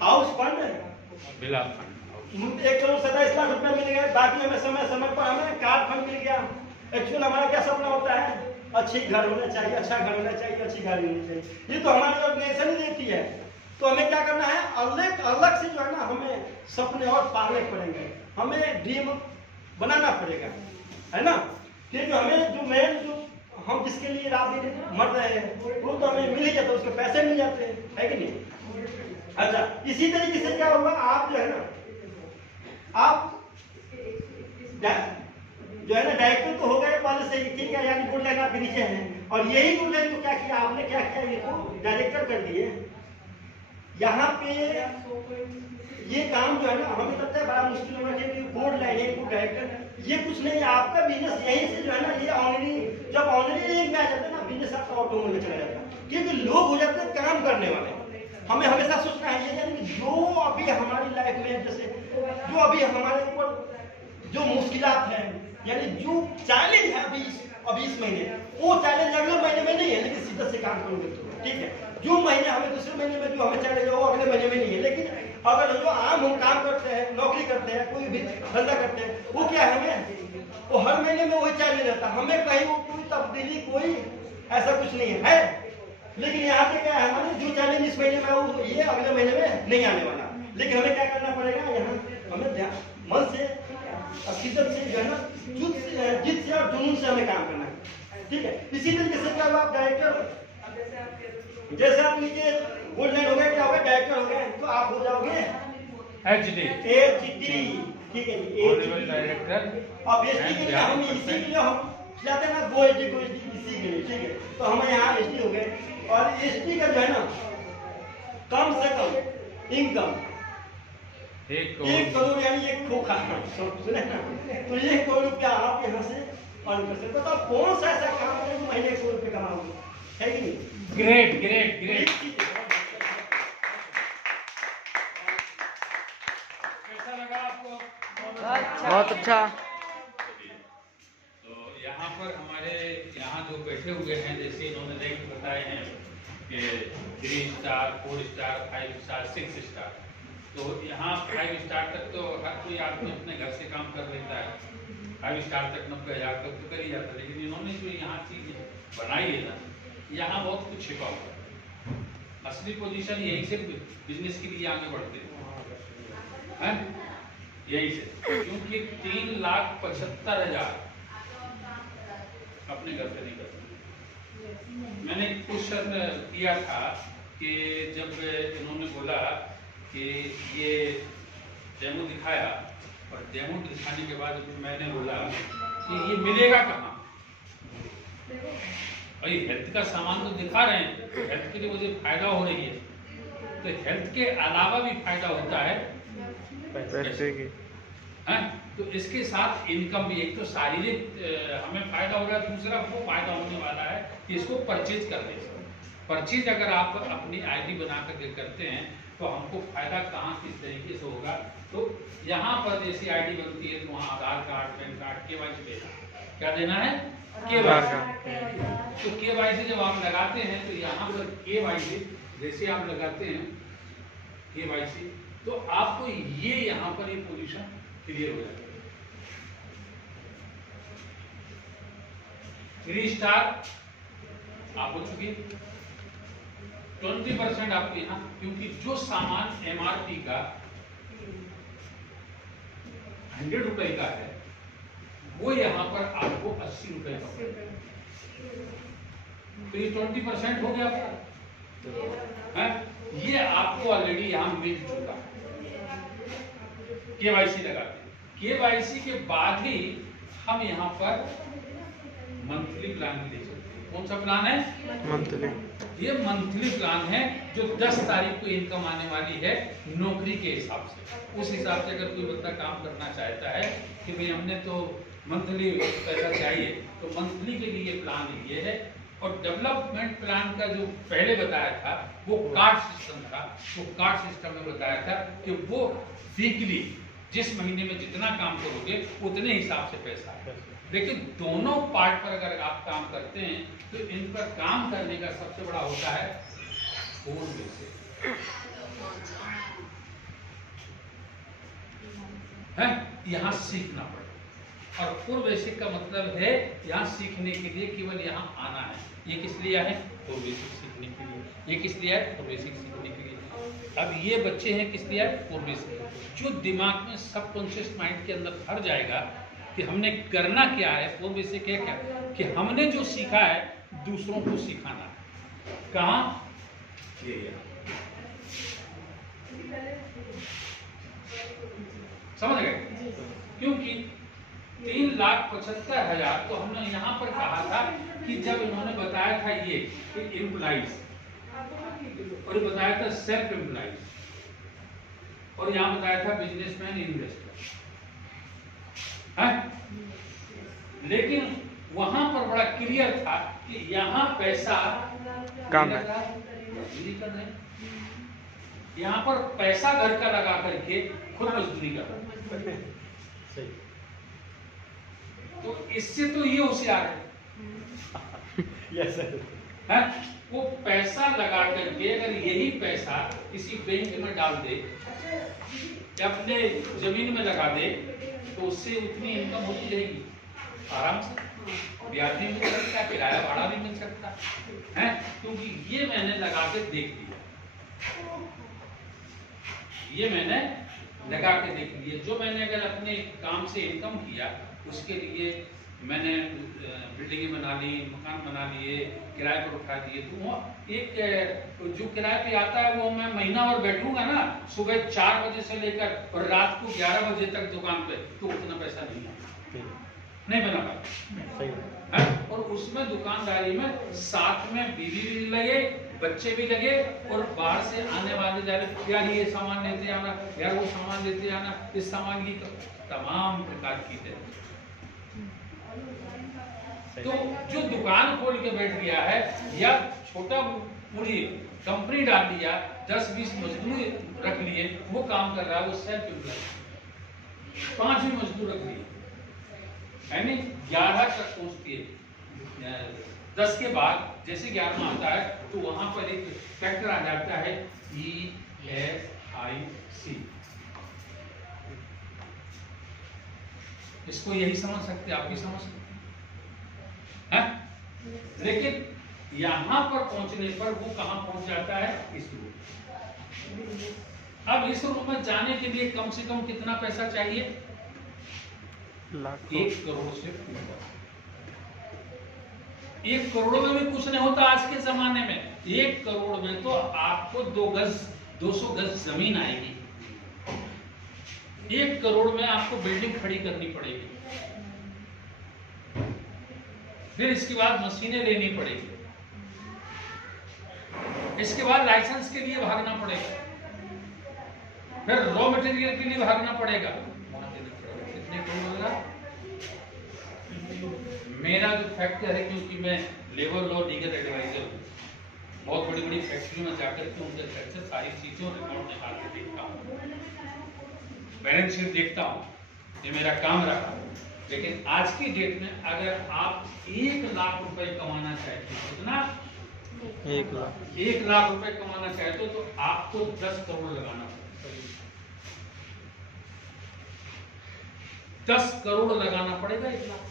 हाउस फंड 1,27,00,000 रुपया मिलेगा। बाकी हमें समय समय पर हमें कार्ड फंड मिल गया। एक्चुअल हमारा क्या सपना होता है, अच्छी घर होना चाहिए, अच्छा घर होना चाहिए, अच्छी गाड़ी होनी चाहिए, ये तो हमारी ऑर्गेनाइजेशन ही देती है। तो हमें क्या करना है, अलग से जो है ना हमें सपने और पालने पड़ेंगे, हमें ड्रीम बनाना पड़ेगा, है ना। क्योंकि हमें जो मेन जो हम जिसके लिए रात दिन मर रहे हैं वो तो हमें मिल ही जाता है, उसके पैसे मिल जाते हैं, है कि नहीं। अच्छा, इसी तरीके से क्या होगा, आप जो है ना, आप जो है ना डायरेक्टर तो हो गए पहले से, ठीक है, यानी गोल्ड लाइन आपके नीचे है। और यही गोल्ड लाइन को क्या किया आपने, क्या किया, इनको डायरेक्टर कर दिए। यहाँ पे ये काम जो है ना हमें लगता है बड़ा मुश्किल होगा कि बोर्ड लाइन है, डायरेक्टर, ये कुछ नहीं, आपका बिजनेस यहीं से जो है ना, ये ऑनलाइन जब ऑनलाइन लिंक में आ जाता है ना, बिजनेस आपका ऑटोमेटिक में चला जाता है, क्योंकि लोग हो जाते हैं काम करने वाले। हमें हमेशा सोचना है ये, यानी जो अभी हमारी लाइफ में, जैसे जो अभी हमारे ऊपर जो मुश्किलात हैं, यानी जो चैलेंज है अभी इस महीने, वो चैलेंज अगले महीने में नहीं है, लेकिन शिद्दत से काम करोगे तो ठीक है। जो महीने हमें दूसरे महीने में जो हमें चलेगा वो अगले महीने में नहीं है। लेकिन अगर जो आम हम काम करते हैं, नौकरी करते हैं, कोई भी धंधा करते हैं, वो क्या है हमें वो हर महीने में वही चाहिए रहता है, हमें कहीं वो कोई तब्दीली कोई ऐसा कुछ नहीं है। लेकिन यहाँ पे क्या है हमारे जो चैलेंज इस महीने में वो ये अगले महीने में नहीं आने वाला। लेकिन हमें क्या करना पड़ेगा, यहाँ हमें मन से शिद्दत से जो है ना जिद से और जुनून से हमें काम करना है, ठीक है। इसी तरीके से क्या हुआ, आप डायरेक्टर जैसे आप नीचे गोल्ड लाइन हो गए, क्या हो गया डायरेक्टर हो गए, तो आप हो जाओगे HD ठीक है ऑनरेबल डायरेक्टर। अब एसटी के लिए हम इसी के लिए हम जाते हैं ना गो एसटी इसी के लिए, ठीक है। तो हम यहाँ एसटी हो गए और एसटी का जो है ना कम से कम इनकम 1 करोड़ यानी 1 खोखा सुने ना, तो 1 करोड़ रुपया आप यहाँ से अर्न कर सकते हो। तो कौन सा ऐसा काम है जो महीने 1 करोड़ रुपये कमाओगे, है कि नहीं? Great great great. कैसा लगा आपको? बहुत अच्छा। तो यहाँ पर हमारे यहाँ जो बैठे हुए हैं, जैसे इन्होंने रैंक बताए हैं कि 3 स्टार 4 स्टार 5 स्टार 6 स्टार, तो यहाँ 5 स्टार तक तो हर कोई आदमी अपने घर से काम कर लेता है, 5 स्टार तक 90,000 तक तो कर ही जाता है। लेकिन इन्होंने जो यहाँ चीज बनाई है ना, यहाँ बहुत कुछ छिपा हुआ है। असली पोजीशन यहीं से बिजनेस के लिए आगे बढ़ते हैं, यहीं से, क्योंकि 3,75,000 अपने घर से नहीं कर सकते। मैंने क्वेश्चन किया था कि जब इन्होंने बोला कि ये डेमो दिखाया, और डेमो दिखाने के बाद मैंने बोला कि ये मिलेगा कहाँ, भाई हेल्थ का सामान तो दिखा रहे हैं, हेल्थ के लिए मुझे फायदा हो रही है, तो हेल्थ के अलावा भी फायदा होता है पैसे की। तो इसके साथ इनकम भी, एक तो शारीरिक हमें फायदा हो रहा है, दूसरा वो फायदा होने वाला है कि इसको परचेज कर ले। परचेज अगर आप अपनी आईडी बना करके करते हैं तो हमको फायदा कहाँ किस तरीके से होगा। तो यहाँ पर जैसी आईडी बनती है तो वहाँ आधार कार्ड, पैन कार्ड, केवाईसी देना, क्या देना है, केवाईसी। तो केवाईसी जब आप लगाते हैं तो यहाँ पर केवाईसी जैसे आप लगाते हैं केवाईसी, तो आपको ये यहाँ पर ये पोजीशन क्लियर हो जाता है। 3 स्टार आप हो चुकी, 20% आपको यहाँ, क्योंकि जो सामान MRP का 100 रुपए का है वो यहाँ पर आपको 80 रुपए का पड़ेगा, तो ये 20% हो गया है। ये आपको ऑलरेडी यहाँ मिल चुका है केवाईसी लगाते। केवाईसी के बाद ही हम यहाँ पर मंथली प्लान भी ले सकते हैं। कौन सा प्लान है, मंथली। ये मंथली प्लान है जो 10 तारीख को इनकम आने वाली है नौकरी के हिसाब से। उस हिसाब से अगर कोई बंदा काम करना चाहता है कि भाई हमने तो मंथली पैसा चाहिए, तो मंथली के लिए प्लान ये है। और डेवलपमेंट प्लान का जो पहले बताया था वो कार्ड सिस्टम था, वो कार्ड सिस्टम में बताया था कि वो वीकली जिस महीने में जितना काम करोगे उतने हिसाब से पैसा है। लेकिन दोनों पार्ट पर अगर आप काम करते हैं तो इन पर काम करने का सबसे बड़ा होता है फोन बेसिक है, यहाँ सीखना पड़ेगा। और फोर बेसिक का मतलब है यहाँ सीखने के लिए केवल यहाँ आना है। ये किस लिए है, फोर बेसिक सीखने के लिए। ये किस लिए है, फोर बेसिक सीखने के लिए। अब ये बच्चे हैं किस लिए है, फोर बेसिक। जो दिमाग में सबकॉन्शियस माइंड के अंदर भर जाएगा कि हमने करना क्या है, फोर बेसिक है क्या, कि हमने जो सीखा है दूसरों को सिखाना है। कहाँ, ये समझ गए। क्योंकि 3,75,000 तो हमने यहाँ पर कहा था कि जब इन्होंने बताया था ये कि एम्प्लॉइज, और ये बताया था सेल्फ एम्प्लॉइज, और यहाँ बताया था बिजनेसमैन इन्वेस्टर है। लेकिन वहां पर बड़ा क्लियर था कि यहाँ पैसा कम है, यहाँ पर पैसा घर का लगा करके खुद मजदूरी कर रहा है। तो इससे तो ये होशियार है। Yes sir. है वो पैसा लगा करके अगर यही पैसा किसी बैंक में डाल दे या अपने जमीन में लगा दे तो उससे उतनी इनकम होती रहेगी आराम से, ब्याज भी मिल सकता है, किराया भाड़ा भी मिल सकता है, क्योंकि ये मैंने लगा के देख लिया, ये मैंने लगा के देख लिया। जो मैंने अगर अपने काम से इनकम किया उसके लिए मैंने बिल्डिंगें बना ली, मकान बना लिए, किराए पर उठा दिए, तो वो एक जो किराए पे आता है वो मैं महीना और बैठूंगा ना सुबह 4 बजे से लेकर और रात को 11 बजे तक दुकान पे, तो उतना पैसा नहीं बना पाता। और उसमें दुकानदारी में साथ में बीवी भी लगे, बच्चे भी लगे और बाहर से आने वाले जा रहे, यार ये सामान लेते आना, यार वो सामान लेते आना, इस सामान की तमाम प्रकार की थे। तो जो दुकान खोल के बैठ गया है या छोटा पूरी कंपनी डाल दिया, 10-20 मजदूर रख लिए, वो काम कर रहा है, वो सेल्फ एम्प्लॉय 5 भी मजदूर रख लिए, यानी 11 तक पहुंचती है। 10 के बाद जैसे 11वां आता है तो वहां पर एक फैक्टर आ जाता है ESIC। इसको यही समझ सकते, आप भी समझ सकते हैं। लेकिन यहां पर पहुंचने पर वो कहां पहुंच जाता है, इस रूप। अब इस रूप में जाने के लिए कम से कम कितना पैसा चाहिए, 1 करोड़ से ऊपर। 1 करोड़ में भी कुछ नहीं होता आज के जमाने में। 1 करोड़ में तो आपको 200 गज जमीन आएगी। 1 करोड़ में आपको बिल्डिंग खड़ी करनी पड़ेगी, फिर इसके बाद मशीनें लेनी पड़ेगी, इसके बाद लाइसेंस के लिए भागना पड़ेगा, फिर रॉ मटेरियल के लिए भागना पड़ेगा। कितने करोड़ लगा? मेरा जो फैक्टर है, क्योंकि मैं लेबर लॉ लीगल एडवाइजर हूँ, बहुत बड़ी बड़ी फैक्ट्री में जाकर के उनके खर्चे सारी चीजों रिकॉर्ड निकाल के देखता हूँ, बैलेंस शीट देखता हूँ, ये मेरा काम रहा। लेकिन आज की डेट में अगर आप 1 लाख रुपए कमाना चाहते हो, कितना? 1 लाख रुपए कमाना चाहते हो तो आपको 10 करोड़ लगाना पड़ेगा। 10 करोड़ लगाना पड़ेगा 1 लाख।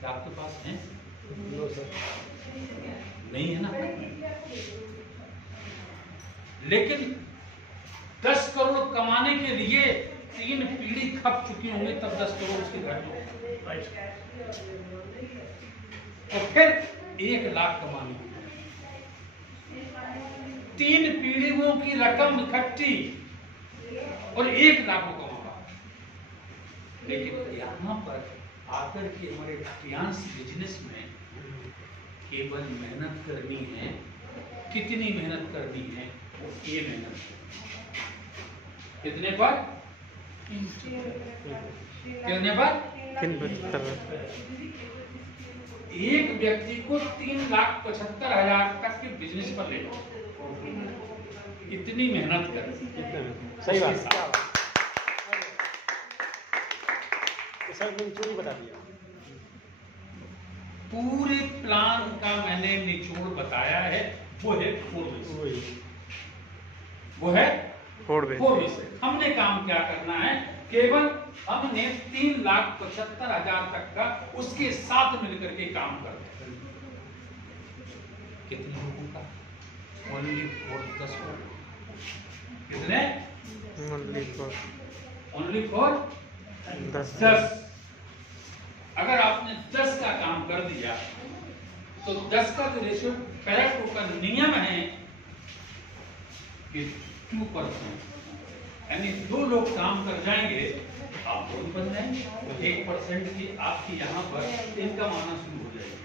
क्या आपके पास है? नहीं है ना। लेकिन 10 करोड़ कमाने के लिए 3 पीढ़ी खप चुकी होंगी, तब 10 करोड़ उसके घर में। और फिर 1 लाख कमाने, 3 पीढ़ियों की रकम इकट्ठी और 1 लाख को कमाना। लेकिन यहां पर आकर के हमारे फाइनेंस बिजनेस में केवल मेहनत करनी है। कितनी मेहनत करनी है? ये मेहनत कितने पर? कितने पर? एक व्यक्ति को 3,75,000 तक के बिजनेस पर ले लो, इतनी मेहनत कर। सही बात। सर निचोड़ बता दिया, पूरे प्लान का मैंने निचोड़ बताया है। वो है 4 बेस। वो है 4 बेस। हमने काम क्या करना है, केवल हमने 3,75,000 तक का उसके साथ मिलकर के काम करना है। कितने लोगों का? ओनली 10 कितने? ओनली 10। अगर आपने 10 का काम कर दिया तो 10 का जो रेशियो पेरेटो का नियम है कि 2%, यानी 2 लोग काम कर जाएंगे, आप 2 बन जाएंगे, तो 1% की आपकी यहाँ पर इनकम आना शुरू हो जाएगी।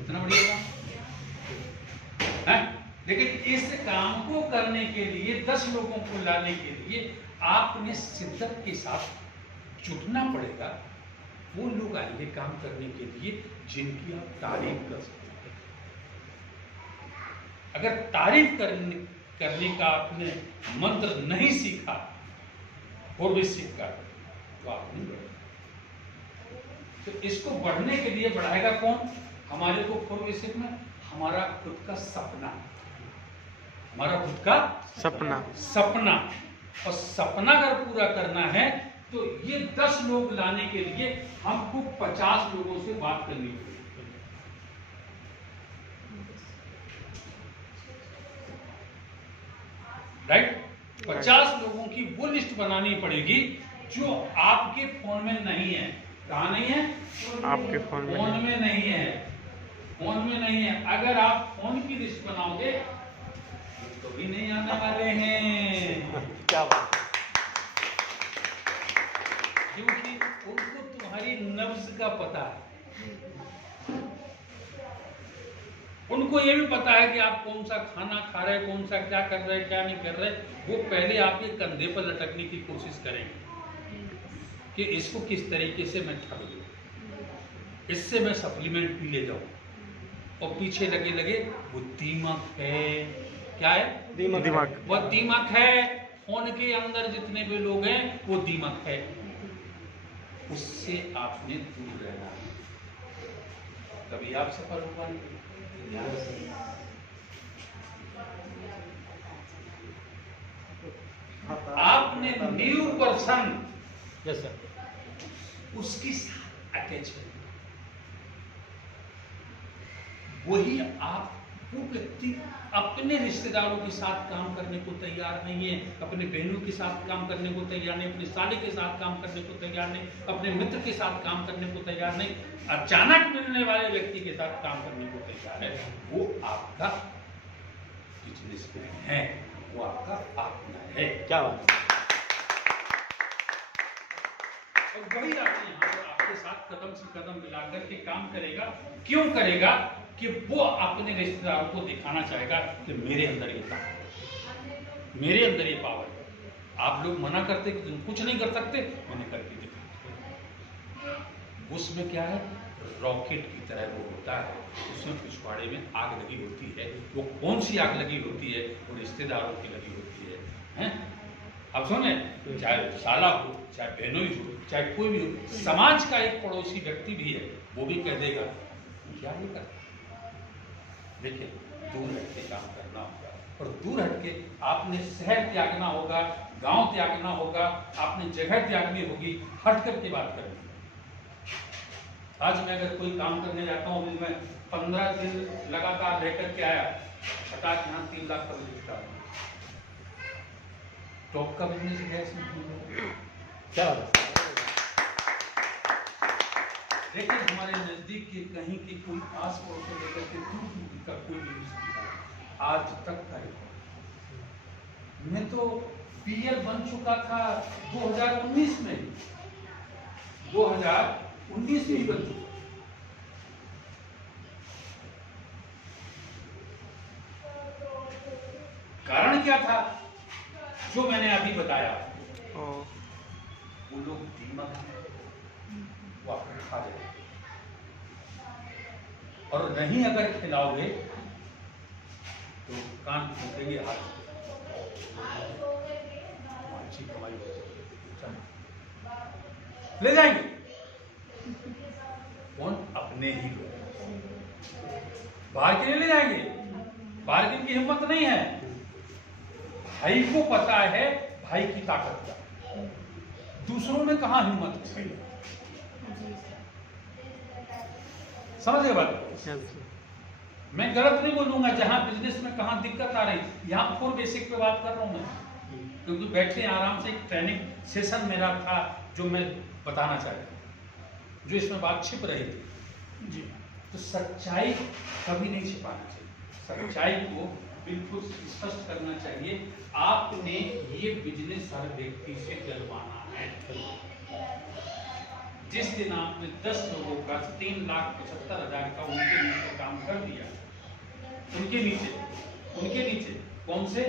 इतना बढ़िया है। लेकिन इस काम को करने के लिए 10 लोगों को लाने के लिए आपने शिद्दत के साथ जुटना पड़ेगा। वो लोग आएंगे काम करने के लिए जिनकी आप तारीफ कर सकते हैं। अगर तारीफ करने का आपने मंत्र नहीं सीखा और भी सीखा तो आप नहीं बढ़े। तो इसको बढ़ने के लिए बढ़ाएगा कौन? हमारे को फोर बेसिक में हमारा खुद का सपना, हमारा खुद का सपना। और सपना अगर पूरा करना है तो ये 10 लोग लाने के लिए हमको 50 लोगों से बात करनी पड़ेगी। राइट? 50 लोगों की वो लिस्ट बनानी पड़ेगी जो आपके फोन में नहीं है। कहाँ नहीं है? आपके फोन में नहीं है। फोन में नहीं है। अगर आप फोन की लिस्ट बनाओगे तो भी नहीं आने वाले हैं। क्या बात है। क्योंकि उनको तुम्हारी नब्ज का पता है, उनको ये भी पता है कि आप कौन सा खाना खा रहे, कौन सा क्या कर रहे, क्या नहीं कर रहे। वो पहले आपके कंधे पर लटकने की कोशिश करेंगे कि इसको किस तरीके से मैं ठग दूं, इससे मैं सप्लीमेंट भी ले जाऊं। और पीछे लगे लगे वो दीमक है। क्या है? दिमाग। वो दीमक है। फोन के अंदर जितने भी लोग हैं वो दीमक है, उससे आपने दूर रहना है, तभी आप सफल हो पाएंगे। आपने न्यू पर्सन उसके साथ अटैच है, वही आप। वो व्यक्ति अपने रिश्तेदारों के साथ काम करने को तैयार नहीं है, अपने बहनों के साथ काम करने को तैयार नहीं, अपने साले के साथ काम करने को तैयार नहीं, अपने मित्र के साथ काम करने को तैयार नहीं, अचानक मिलने वाले व्यक्ति के साथ काम करने को तैयार है। वो आपका बिजनेसमैन है, वो आपका पार्टनर है। क्या बात है। और वही आके यहाँ पर आपके साथ कदम से कदम मिलाकर के काम करेगा। क्यों करेगा? कि वो अपने रिश्तेदारों को दिखाना चाहेगा कि मेरे अंदर ये पावर है, मेरे अंदर ये पावर है। आप लोग मना करते कि तुम कुछ नहीं कर सकते, मैंने करके दिखाया। उसमें क्या है? रॉकेट की तरह वो होता है, उसमें पिछवाड़े में आग लगी होती है। वो कौन सी आग लगी होती है? वो रिश्तेदारों की लगी होती है, हैं? अब सुने, चाहे साला हो, चाहे बहनोई हो, चाहे कोई भी हो, समाज का एक पड़ोसी व्यक्ति भी है, वो भी कह देगा क्या नहीं करता। देखिए, दूर हट के काम करना होगा, और दूर हट के आपने शहर त्यागना होगा, गांव त्यागना होगा, आपने जगह त्यागनी होगी, हट करके बात करनी। आज मैं अगर कोई काम करने जाता हूँ, मैं 15 दिन लगातार रह करके आया, हटाक यहाँ 3 लाख का बिजनेस का टॉप का बिजनेस है इसमें। क्या बात है। लेकिन हमारे नजदीक के कहीं के कोई आस पड़ोस से लेकर के दूर का कोई नहीं आज तक का रिकॉर्ड। मैं तो पीएल बन चुका था 2019 में, 2019 में ही बन चुका। कारण क्या था? जो मैंने अभी बताया, वो लोग दीमक है, वो आपको खा जाएगा। और नहीं अगर खिलाओगे तो कान फूटेंगे, हाथ अच्छी कमाई ले जाएंगे। कौन? अपने ही लोग बाहर के लिए ले जाएंगे। बाहर की हिम्मत नहीं है। भाई को पता है भाई की ताकत का, दूसरों में कहां हिम्मत है। समझ गए बात? मैं गलत नहीं बोलूंगा, जहां बिजनेस में कहां दिक्कत आ रही, यहां 4 बेसिक पे बात कर रहा हूं मैं, क्योंकि बैठे आराम से एक ट्रेनिंग सेशन मेरा था जो मैं बताना चाहता, जो इसमें बात छिप रही थी जी। तो सच्चाई कभी नहीं छिपाना चाहिए, सच्चाई को बिल्कुल स्पष्ट करना चाहिए। आपने ये बिजनेस हर व्यक्ति से करवाना है। जिस दिन आपने 10 लोगों का 3,75,000 का उनके नीचे काम कर दिया, उनके नीचे कौन से?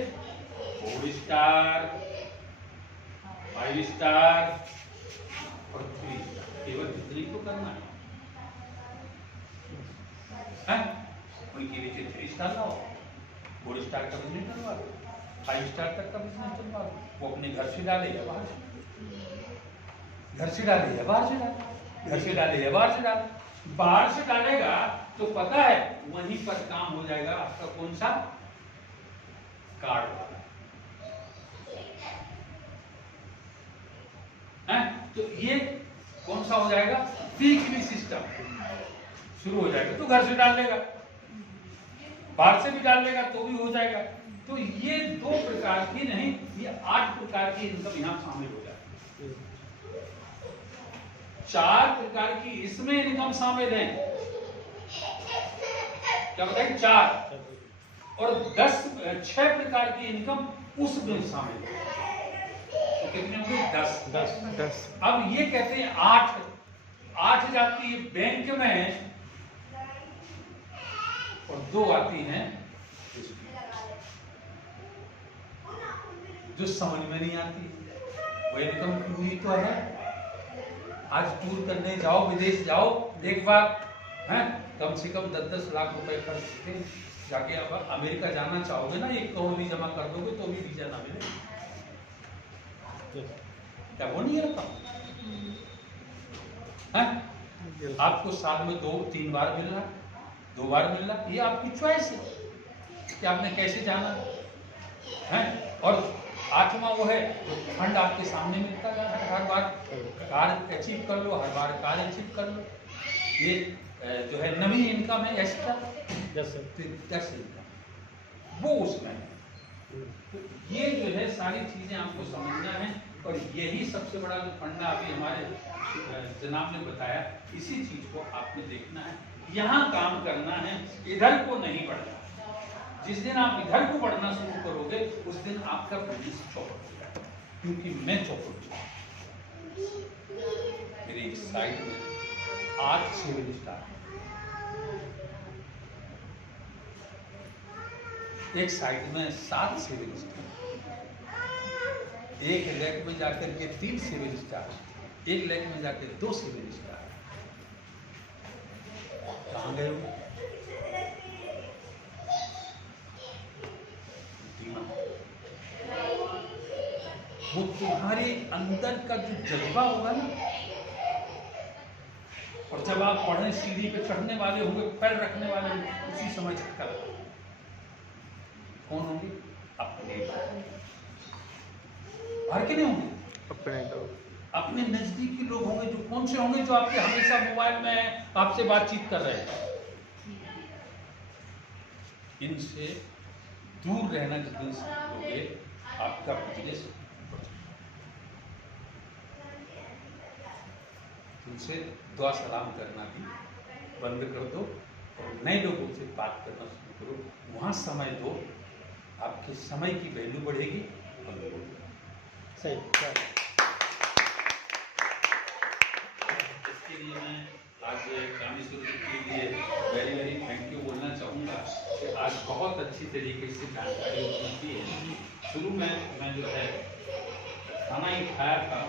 4 स्टार, 5 स्टार और 3 स्टार, केवल इतनी तो करना है। उनके नीचे 3 स्टार लाओ, 4 स्टार का बिजनेस चलवा दो, 5 स्टार तक का बिजनेस चलवा दो। वो अपने घर से डाले या बाहर से, घर से डाले या बाहर से डाले, घर से डाले या बाहर से डाले। बाहर से डालेगा तो पता है वहीं पर काम हो जाएगा आपका कौन सा कार्ड वाला है। तो ये कौन सा हो जाएगा वीकली सिस्टम शुरू हो जाएगा। तो घर से डाल लेगा, बाहर से भी डाल लेगा तो भी हो जाएगा। तो ये 2 प्रकार की नहीं, ये 8 प्रकार की इनकम यहां शामिल हो जाती है। 4 प्रकार की इसमें इनकम शामिल है, क्या बताएं 4, और 6 प्रकार की इनकम उसमें शामिल है। तो कितने होंगे 10। अब ये कहते हैं 8 जाती है बैंक में और 2 आती हैं जो समझ में नहीं आती। वो इनकम पूरी तो है। आज टूर करने जाओ, विदेश जाओ, एक बार हैं कम से कम 10-10 लाख रुपए खर्च करके जाके अब अमेरिका जाना चाहोगे ना, 1 करोड़ भी जमा कर दोगे तो भी वीजा ना मिले। क्या वो नहीं है रकम? आपको साल में 2-3 बार मिल रहा, 2 बार मिल रहा, ये आपकी चॉइस है कि आपने कैसे जाना है। और 8वां वो है फंड आपके सामने मिलता है, हर बार कार्य अचीव कर लो, हर बार कार्य अचीव कर लो। ये जो है नवी इनकम है एक्स्ट्रा 10 इनकम वो उसमें है। तो ये जो है सारी चीजें आपको समझना है। और यही सबसे बड़ा जो फंडा अभी हमारे जनाब ने बताया, इसी चीज को आपने देखना है, यहाँ काम करना है, इधर को नहीं बढ़ना। जिस दिन आप इधर को बढ़ना शुरू करोगे उस दिन आपका बिजनेस चौपट हो जाएगा। क्योंकि मैं चौपट हूँ, मेरी एक साइड में 8 सिविल स्टार, एक साइड में 7 सिविल स्टार, एक लेग में जाकर के 3 सिविल स्टार, एक लेग में जाकर 2 सिविल स्टार। कहाँ गए हो? वो तुम्हारे अंदर का जो जज्बा होगा ना, और जब आप पढ़ने सीढ़ी पे चढ़ने वाले होंगे, पैर रखने वाले होंगे, उसी समय झटका लगा। कौन होंगे? अपने बाहर के नहीं होंगे, अपने लोग, अपने नजदीकी लोग होंगे। जो कौन से होंगे? जो आपके हमेशा मोबाइल में आपसे बातचीत कर रहे हैं। इनसे दूर रहना जिस दिन सीखोगे आपका बिजनेस उनसे दुआ सलाम करना भी बंद कर दो और नए लोगों से बात करना शुरू करो। वहाँ समय दो, आपके समय की वैल्यू बढ़ेगी। सही। इसके लिए मैं आज कामेश्वर जी के लिए वेरी वेरी थैंक यू बोलना चाहूँगा कि आज बहुत अच्छी तरीके से जानकारी उपलब्ध है। शुरू में मैं जो है खाना ही खाया था